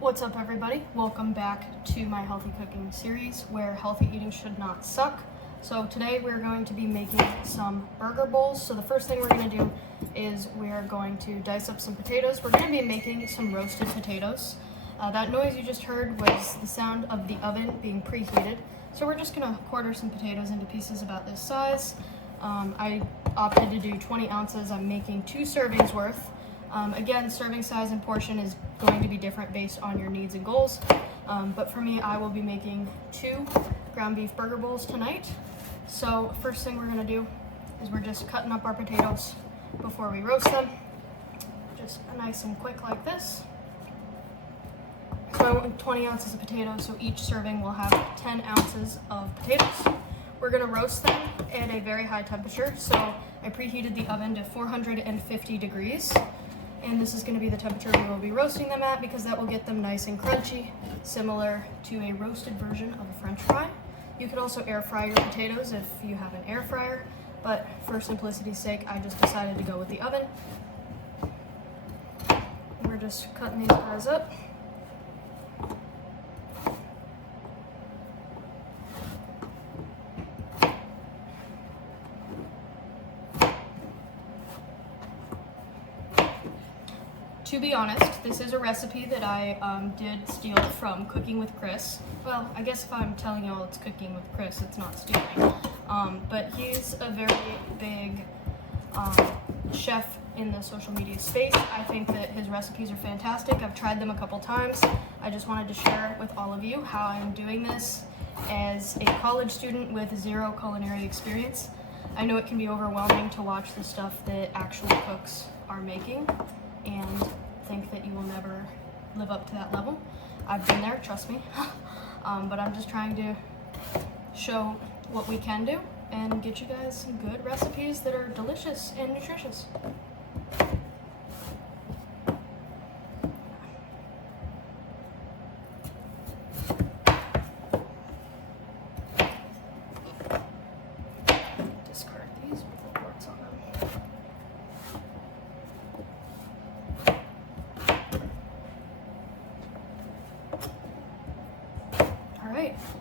What's up, everybody? Welcome back to my healthy cooking series where healthy eating should not suck. So today we're going to be making some burger bowls. So the first thing we're going to do is we're going to dice up some potatoes. We're going to be making some roasted potatoes. That noise you just heard was the sound of the oven being preheated. So we're just going to quarter some potatoes into pieces about this size. I opted to do 20 ounces. I'm making 2 servings worth. Again, serving size and portion is going to be different based on your needs and goals. But for me, I will be making 2 ground beef burger bowls tonight. So first thing we're going to do is we're just cutting up our potatoes before we roast them. Just nice and quick like this. So I want 20 ounces of potatoes, so each serving will have 10 ounces of potatoes. We're going to roast them at a very high temperature. So I preheated the oven to 450 degrees. And this is going to be the temperature we will be roasting them at because that will get them nice and crunchy, similar to a roasted version of a French fry. You could also air fry your potatoes if you have an air fryer, but for simplicity's sake, I just decided to go with the oven. We're just cutting these guys up. To be honest, this is a recipe that I did steal from Cooking with Chris. Well, I guess if I'm telling you all it's Cooking with Chris, it's not stealing. But he's a very big chef in the social media space. I think that his recipes are fantastic. I've tried them a couple times. I just wanted to share with all of you how I'm doing this as a college student with 0 culinary experience. I know it can be overwhelming to watch the stuff that actual cooks are making and think that you will never live up to that level. I've been there, trust me. But I'm just trying to show what we can do and get you guys some good recipes that are delicious and nutritious. Discard these with the warts on them.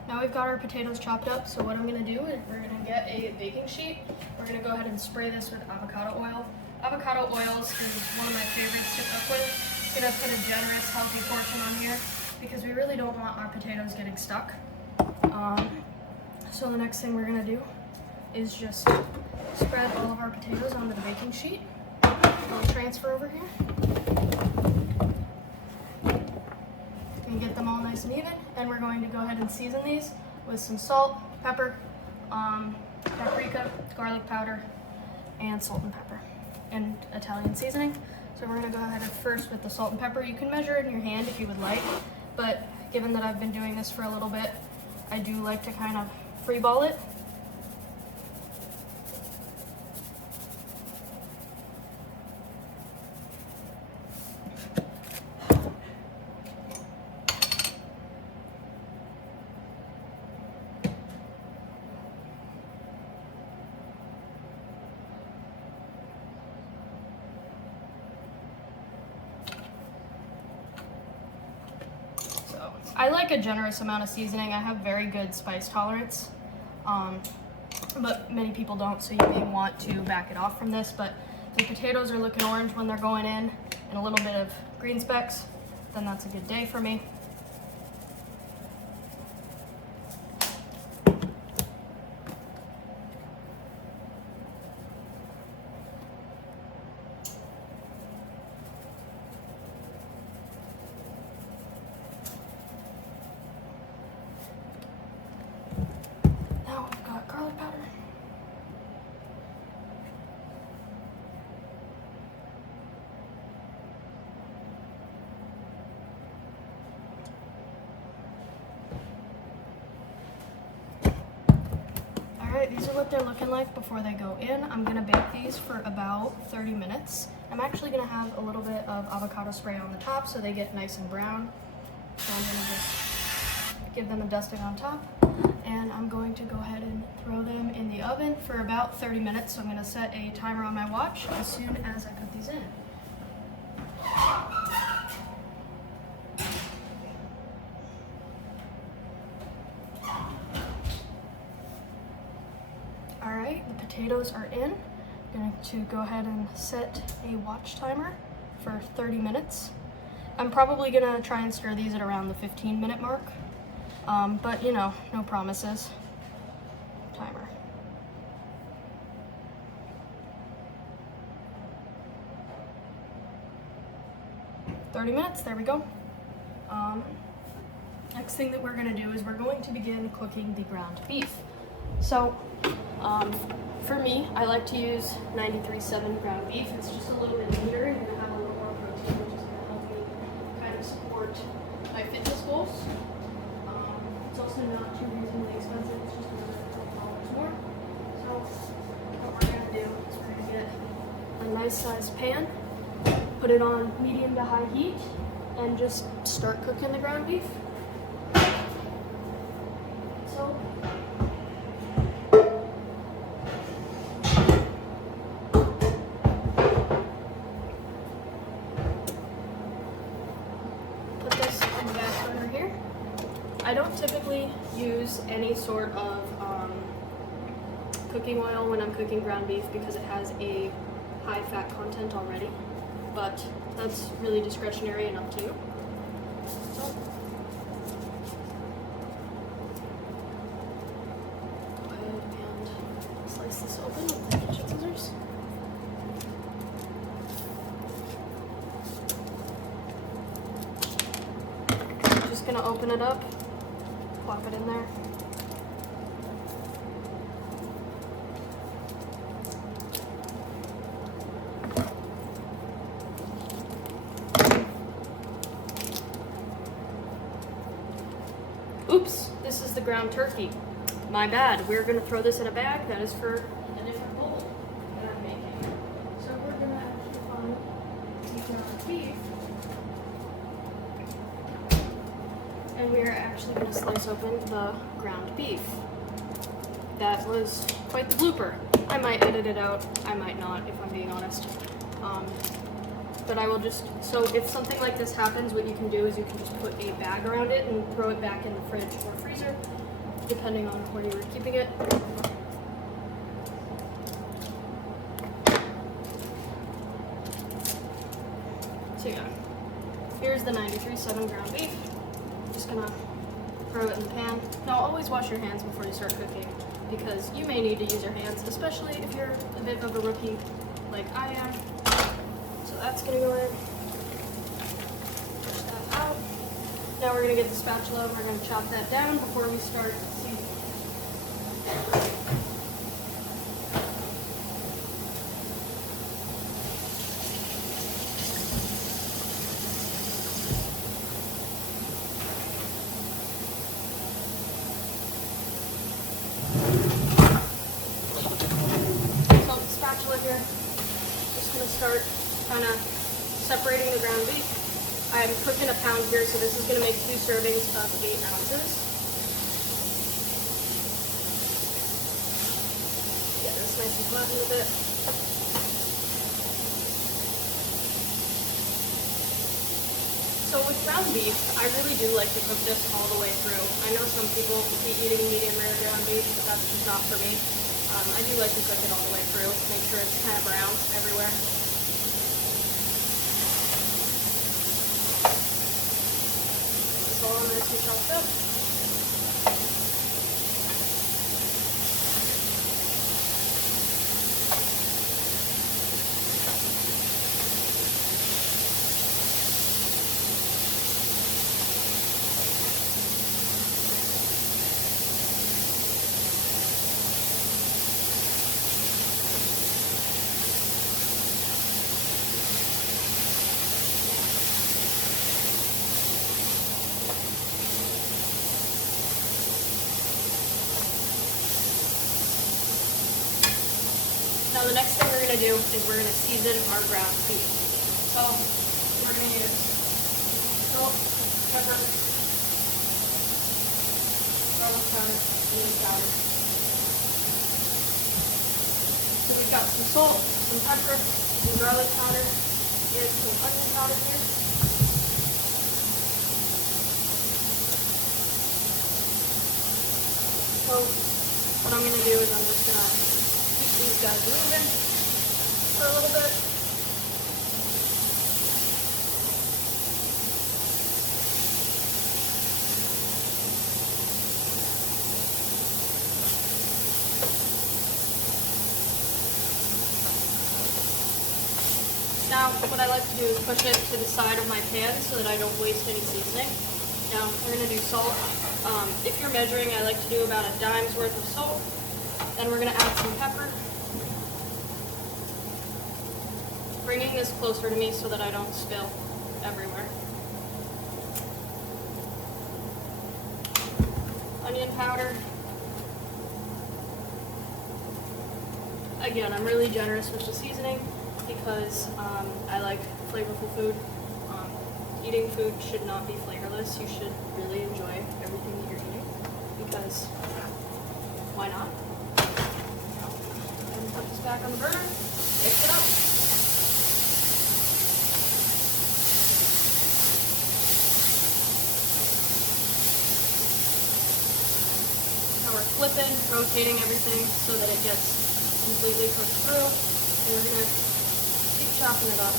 Now we've got our potatoes chopped up, so what I'm going to do is we're going to get a baking sheet. We're going to go ahead and spray this with avocado oil. Avocado oils is one of my favorites to cook with. I'm going to put a generous, healthy portion on here because we really don't want our potatoes getting stuck. So the next thing we're going to do is just spread all of our potatoes onto the baking sheet. I'll transfer over here. And get them all nice and even, and we're going to go ahead and season these with some salt, pepper, paprika, garlic powder, and salt and pepper, and Italian seasoning. So we're going to go ahead and first with the salt and pepper. You can measure it in your hand if you would like, but given that I've been doing this for a little bit, I do like to kind of freeball it. I like a generous amount of seasoning. I have very good spice tolerance, but many people don't, so you may want to back it off from this. But if the potatoes are looking orange when they're going in and a little bit of green specks, then that's a good day for me. These are what they're looking like before they go in. I'm gonna bake these for about 30 minutes. I'm actually gonna have a little bit of avocado spray on the top so they get nice and brown. So I'm gonna just give them a dusting on top. And I'm going to go ahead and throw them in the oven for about 30 minutes. So I'm gonna set a timer on my watch as soon as I put these in. potatoes are in. I'm going to go ahead and set a watch timer for 30 minutes. I'm probably going to try and stir these at around the 15-minute mark, but you know, no promises. Timer. "30 minutes, there we go. Next thing that we're going to do is we're going to begin cooking the ground beef. So, for me, I like to use 93.7 ground beef. It's just a little bit leaner and going to have a little more protein, which is going to help me kind of support my fitness goals. It's also not too reasonably expensive. It's just another $12 more. So, what we're going to do is we're going to get a nice sized pan, put it on medium to high heat, and just start cooking the ground beef. So, put this on the back burner here. I don't typically use any sort of cooking oil when I'm cooking ground beef because it has a high fat content already, but that's really discretionary and up to you. So, go ahead and slice this open with the kitchen scissors. Just gonna open it up, plop it in there. Oops, this is the ground turkey. My bad. We're going to throw this in a bag. That is for a different bowl that I'm making. So we're going to actually find the ground beef. And we are actually going to slice open the ground beef. That was quite the blooper. I might edit it out. I might not, if I'm being honest. But I will just, so if something like this happens, what you can do is you can just put a bag around it and throw it back in the fridge or freezer, depending on where you were keeping it. So yeah, here's the 93.7 ground beef. Just gonna throw it in the pan. Now always wash your hands before you start cooking, because you may need to use your hands, especially if you're a bit of a rookie like I am. So that's gonna go in. Push that out. Now we're gonna get the spatula and we're gonna chop that down before we start seasoning. So the spatula here, just gonna start kind of separating the ground beef. I'm cooking a pound here, so this is going to make 2 servings of 8 ounces. Get this nice and flattened a bit. So with ground beef, I really do like to cook this all the way through. I know some people be eating medium rare ground beef, but that's just not for me. I do like to cook it all the way through, make sure it's kind of brown everywhere. All nicely chopped up. Now the next thing we're going to do is we're going to season our ground beef. So we're going to use salt, pepper, garlic powder, and onion powder. So we've got some salt, some pepper, some garlic powder, and some onion powder here. So what I'm going to do is I'm just going to these guys moving for a little bit. Now, what I like to do is push it to the side of my pan so that I don't waste any seasoning. Now, we're going to do salt. If you're measuring, I like to do about a dime's worth of salt. Then we're going to add some pepper. Bringing this closer to me so that I don't spill everywhere. Onion powder. Again, I'm really generous with the seasoning because I like flavorful food. Eating food should not be flavorless. You should really enjoy everything that you're eating because why not? And put this back on the burner, mix it up. Now we're flipping, rotating everything so that it gets completely cooked through, and we're gonna keep chopping it up.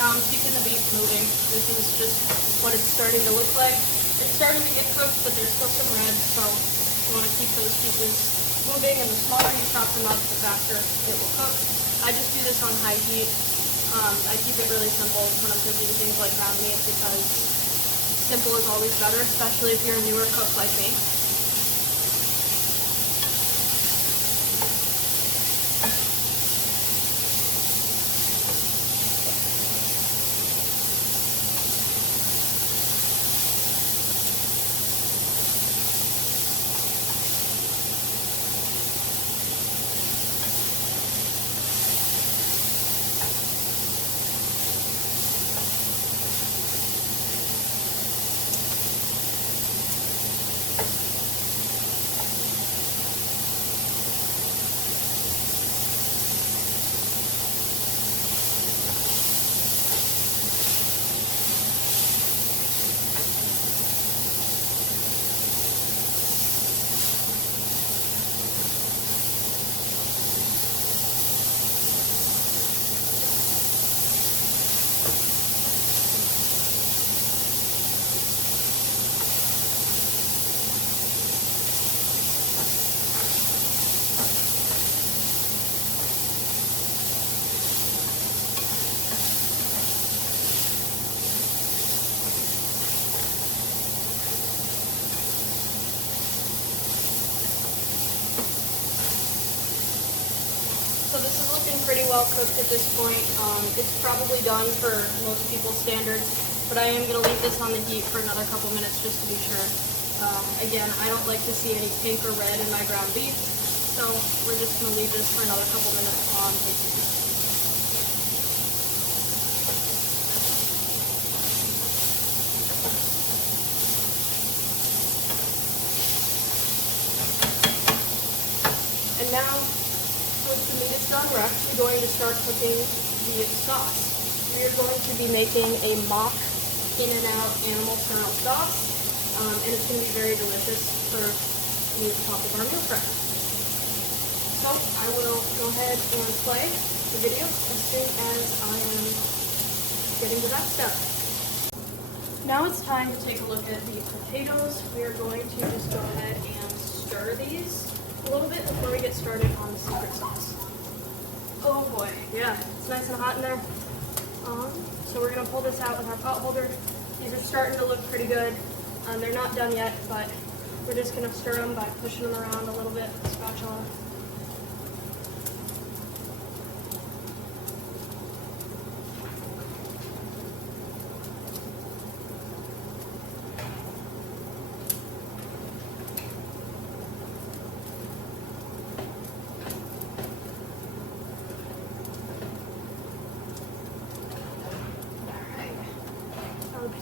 Now I'm keeping the beef moving. This is just what it's starting to look like. It's starting to get cooked, but there's still some red, so you want to keep those pieces moving, and the smaller you chop them up, the faster it will cook. I just do this on high heat. I keep it really simple when I'm cooking things like ground meat because simple is always better, especially if you're a newer cook like me. So this is looking pretty well cooked at this point. It's probably done for most people's standards, but I am going to leave this on the heat for another couple minutes just to be sure. Again, I don't like to see any pink or red in my ground beef, so we're just going to leave this for another couple minutes on the heat. And now, once the meat is done, we're actually going to start cooking the sauce. We are going to be making a mock in-and-out animal style sauce, and it's going to be very delicious for me at the top of our meal prep. So I will go ahead and play the video as soon as I am getting to that step. Now it's time to take a look at the potatoes. We are going to just go ahead and stir these a little bit before we get started on the secret sauce. Oh boy, yeah, it's nice and hot in there. So we're gonna pull this out with our pot holder. These are starting to look pretty good. They're not done yet, but we're just gonna stir them by pushing them around a little bit with the spatula.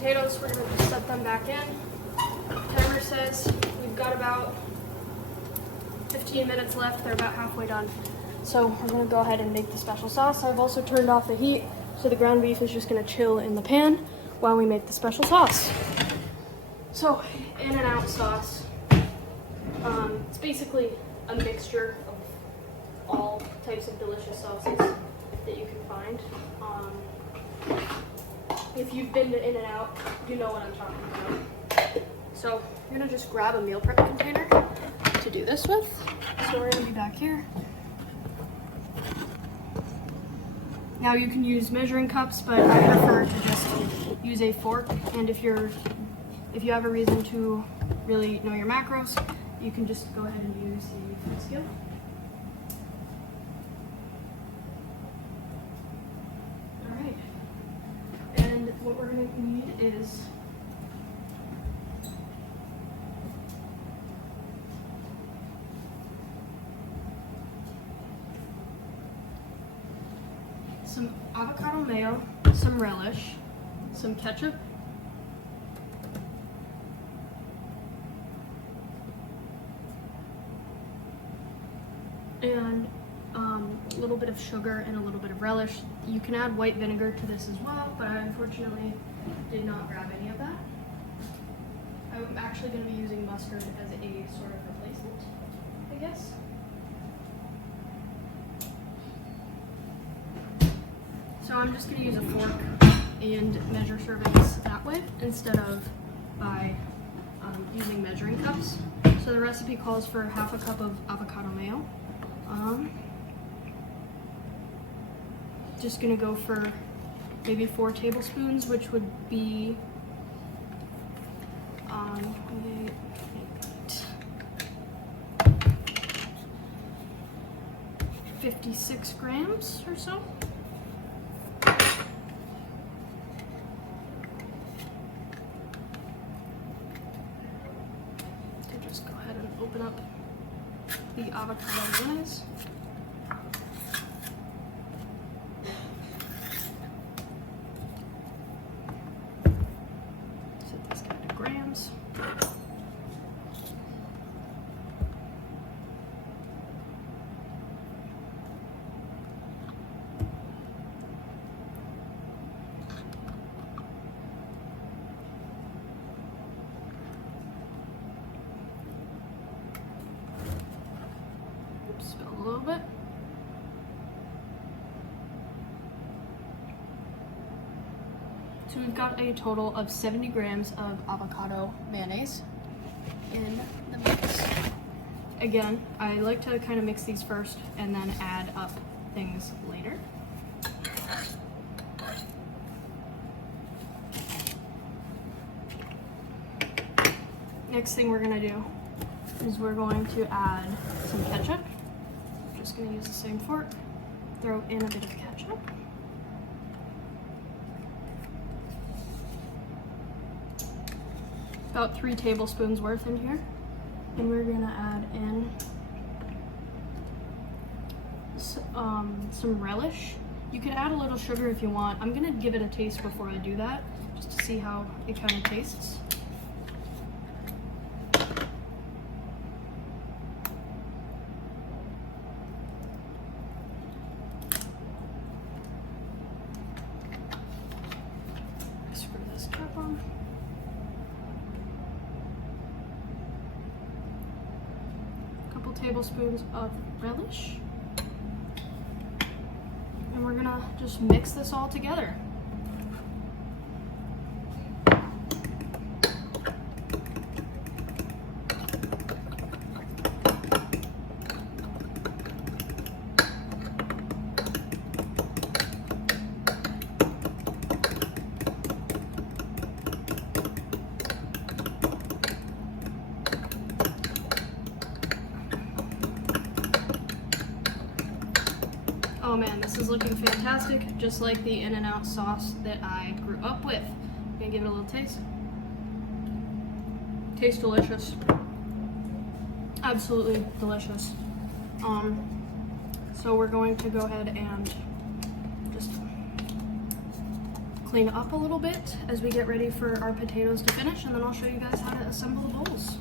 potatoes. We're gonna just set them back in. Timer says we've got about 15 minutes left. They're about halfway done. So we're gonna go ahead and make the special sauce. I've also turned off the heat, so the ground beef is just gonna chill in the pan while we make the special sauce. So, In-N-Out sauce. It's basically a mixture of all types of delicious sauces that you can find. If you've been to In-N-Out, you know what I'm talking about. So you're gonna just grab a meal prep container to do this with. So we're gonna be back here. Now you can use measuring cups, but I prefer to just use a fork. And if you have a reason to really know your macros, you can just go ahead and use the food scale. All right. And what we're going to need is some avocado mayo, some relish, some ketchup, and a little bit of sugar and a little bit of relish. You can add white vinegar to this as well, but I unfortunately did not grab any of that. I'm actually going to be using mustard as a sort of replacement, I guess. So I'm just going to use a fork and measure servings that way instead of by using measuring cups. So the recipe calls for half a cup of avocado mayo. Just gonna go for maybe 4 tablespoons, which would be 56 grams or so. Just go ahead and open up the avocado mayonnaise. Set this guy to grams. Spill a little bit. So we've got a total of 70 grams of avocado mayonnaise in the mix. Again, I like to kind of mix these first and then add up things later. Next thing we're gonna do is we're going to add some ketchup. Just gonna use the same fork, throw in a bit of ketchup. About 3 tablespoons worth in here. And we're gonna add in some relish. You can add a little sugar if you want. I'm gonna give it a taste before I do that, just to see how it kind of tastes. Screw this cap on. Couple tablespoons of relish. And we're gonna just mix this all together. Oh man, this is looking fantastic, just like the In-N-Out sauce that I grew up with. I'm gonna give it a little taste. Tastes delicious. Absolutely delicious. So we're going to go ahead and just clean up a little bit as we get ready for our potatoes to finish, and then I'll show you guys how to assemble the bowls.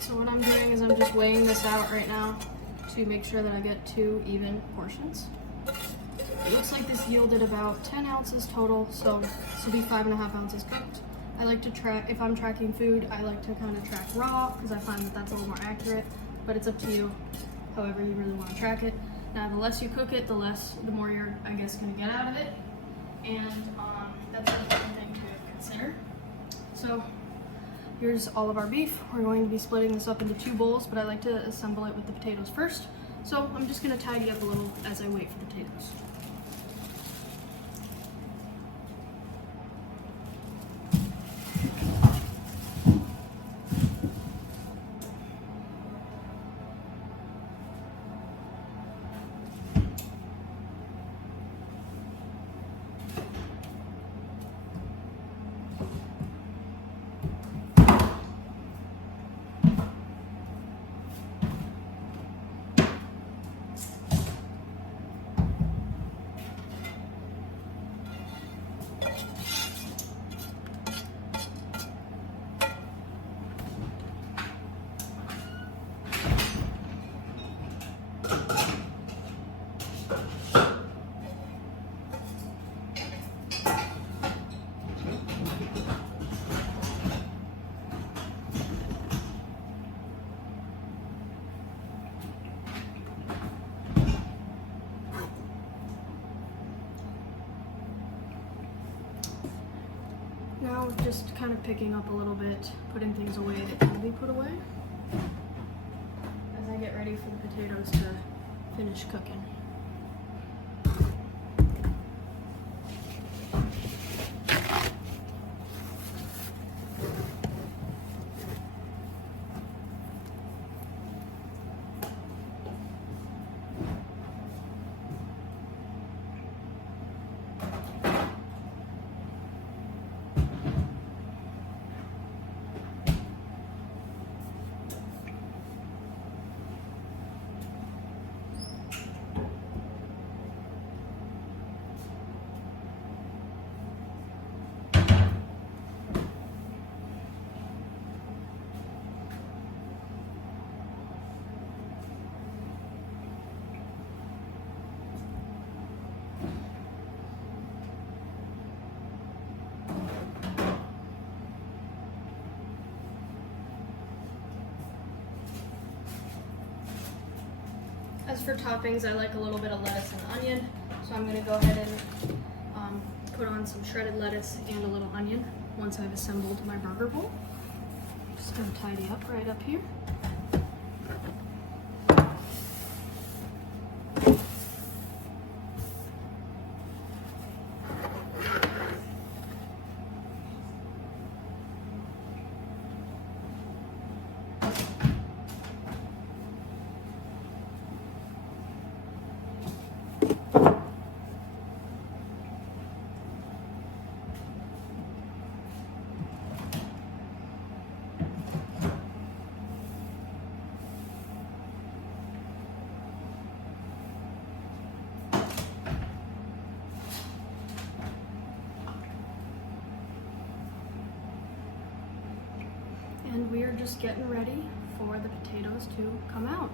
So what I'm doing is I'm just weighing this out right now to make sure that I get 2 even portions. It looks like this yielded about 10 ounces total, so this will be 5.5 ounces cooked. I like to track, if I'm tracking food, I like to kind of track raw because I find that that's a little more accurate, but it's up to you, however you really want to track it. Now, the less you cook it, the more you're, I guess, going to get out of it, and that's an important thing to consider. So here's all of our beef. We're going to be splitting this up into 2 bowls, but I like to assemble it with the potatoes first. So I'm just going to tidy up a little as I wait for the potatoes. Now just kind of picking up a little bit, putting things away that can be put away as I get ready for the potatoes to finish cooking. As for toppings, I like a little bit of lettuce and onion, so I'm going to go ahead and put on some shredded lettuce and a little onion once I've assembled my burger bowl. Just going to tidy up right up here. just getting ready for the potatoes to come out.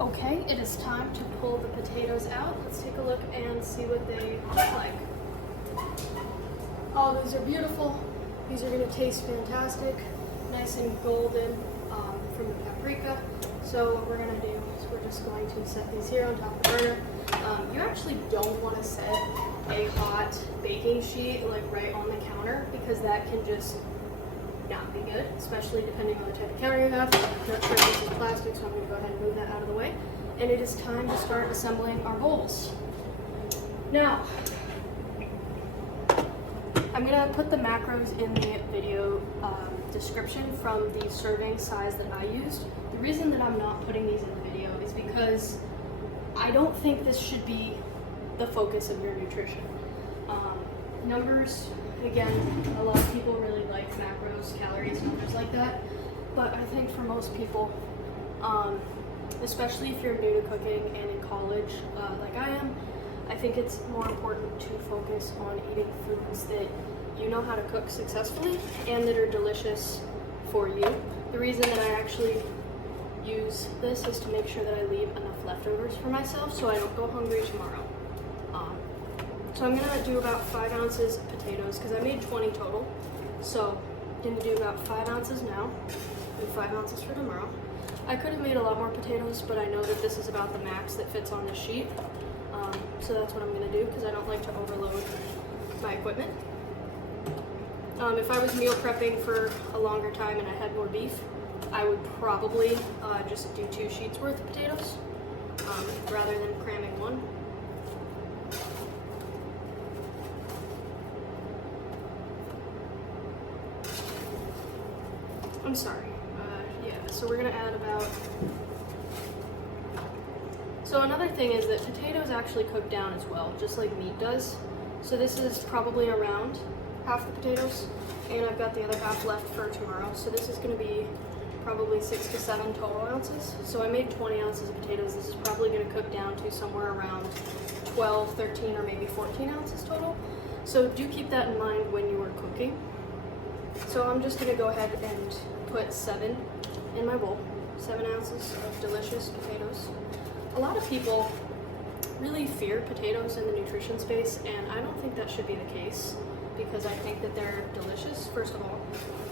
Okay, it is time to pull the potatoes out. Let's take a look and see what they look like. Oh, these are beautiful. These are gonna taste fantastic. Nice and golden from the paprika. So what we're gonna do is we're just going to set these here on top of the burner. You actually don't wanna set a hot baking sheet like right on the counter because that can just not be good, especially depending on the type of counter you have. I'm not sure if this is plastic, so I'm gonna go ahead and move that out of the way. And it is time to start assembling our bowls. Now, I'm gonna put the macros in the video description from the serving size that I used. The reason that I'm not putting these in the video is because I don't think this should be the focus of your nutrition. Numbers, again, a lot of people really like macros, calories, numbers like that. But I think for most people, especially if you're new to cooking and in college like I am, I think it's more important to focus on eating foods that you know how to cook successfully and that are delicious for you. The reason that I actually use this is to make sure that I leave enough leftovers for myself so I don't go hungry tomorrow. So I'm gonna do about 5 ounces of potatoes because I made 20 total. So I'm gonna do about 5 ounces now and 5 ounces for tomorrow. I could have made a lot more potatoes, but I know that this is about the max that fits on this sheet. So that's what I'm gonna do because I don't like to overload my equipment. If I was meal prepping for a longer time and I had more beef, I would probably just do 2 sheets worth of potatoes rather than cramming one. I'm sorry. Yeah, so we're gonna add about... So another thing is that potatoes actually cook down as well, just like meat does. So this is probably around half the potatoes, and I've got the other half left for tomorrow. So this is gonna be probably 6 to 7 total ounces. So I made 20 ounces of potatoes. This is probably gonna cook down to somewhere around 12, 13, or maybe 14 ounces total. So do keep that in mind when you are cooking. So I'm just gonna go ahead and put 7 in my bowl, 7 ounces of delicious potatoes. A lot of people really fear potatoes in the nutrition space, and I don't think that should be the case because I think that they're delicious, first of all,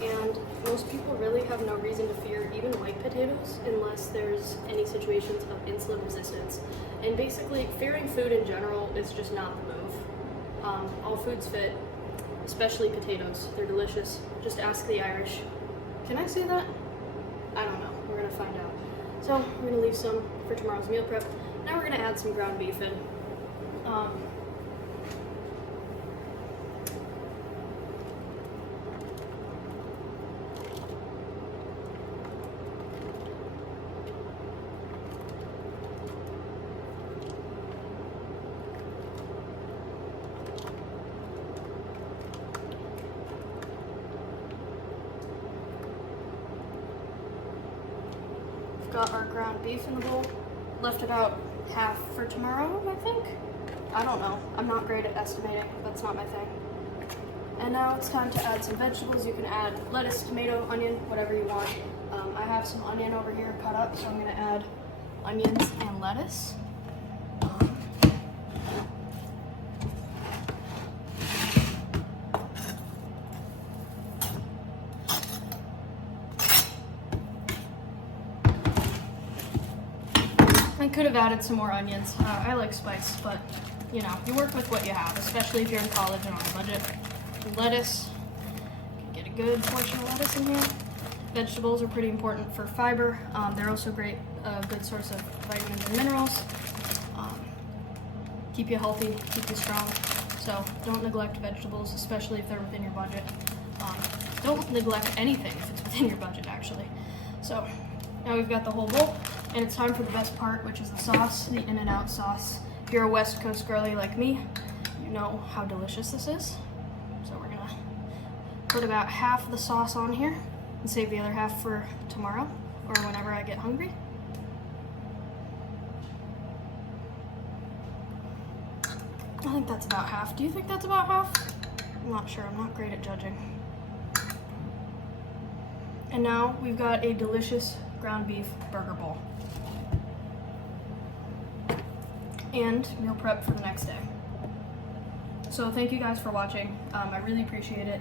and most people really have no reason to fear even white potatoes unless there's any situations of insulin resistance. And basically, fearing food in general is just not the move. All foods fit, especially potatoes. They're delicious. Just ask the Irish. Can I say that? I don't know. We're gonna find out. So we're gonna leave some for tomorrow's meal prep. Now we're gonna add some ground beef in. Got our ground beef in the bowl. Left about half for tomorrow, I think. I don't know. I'm not great at estimating. That's not my thing. And now it's time to add some vegetables. You can add lettuce, tomato, onion, whatever you want. I have some onion over here cut up, so I'm gonna add onions and lettuce. I could have added some more onions. I like spice, but you know, you work with what you have, especially if you're in college and on a budget. Lettuce, you can get a good portion of lettuce in here. Vegetables are pretty important for fiber. They're also great, good source of vitamins and minerals. Keep you healthy, keep you strong. So don't neglect vegetables, especially if they're within your budget. Don't neglect anything if it's within your budget, actually. So now we've got the whole bowl. And it's time for the best part, which is the sauce, the In-N-Out sauce. If you're a West Coast girly like me, you know how delicious this is. So we're gonna put about half of the sauce on here and save the other half for tomorrow or whenever I get hungry. I think that's about half. Do you think that's about half? I'm not sure. I'm not great at judging. And now we've got a delicious ground beef burger bowl. And meal prep for the next day. So thank you guys for watching. I really appreciate it.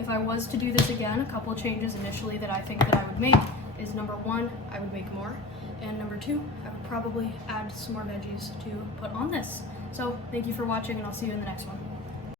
If I was to do this again, a couple of changes initially that I think that I would make is number one, I would make more. And number two, I would probably add some more veggies to put on this. So thank you for watching, and I'll see you in the next one.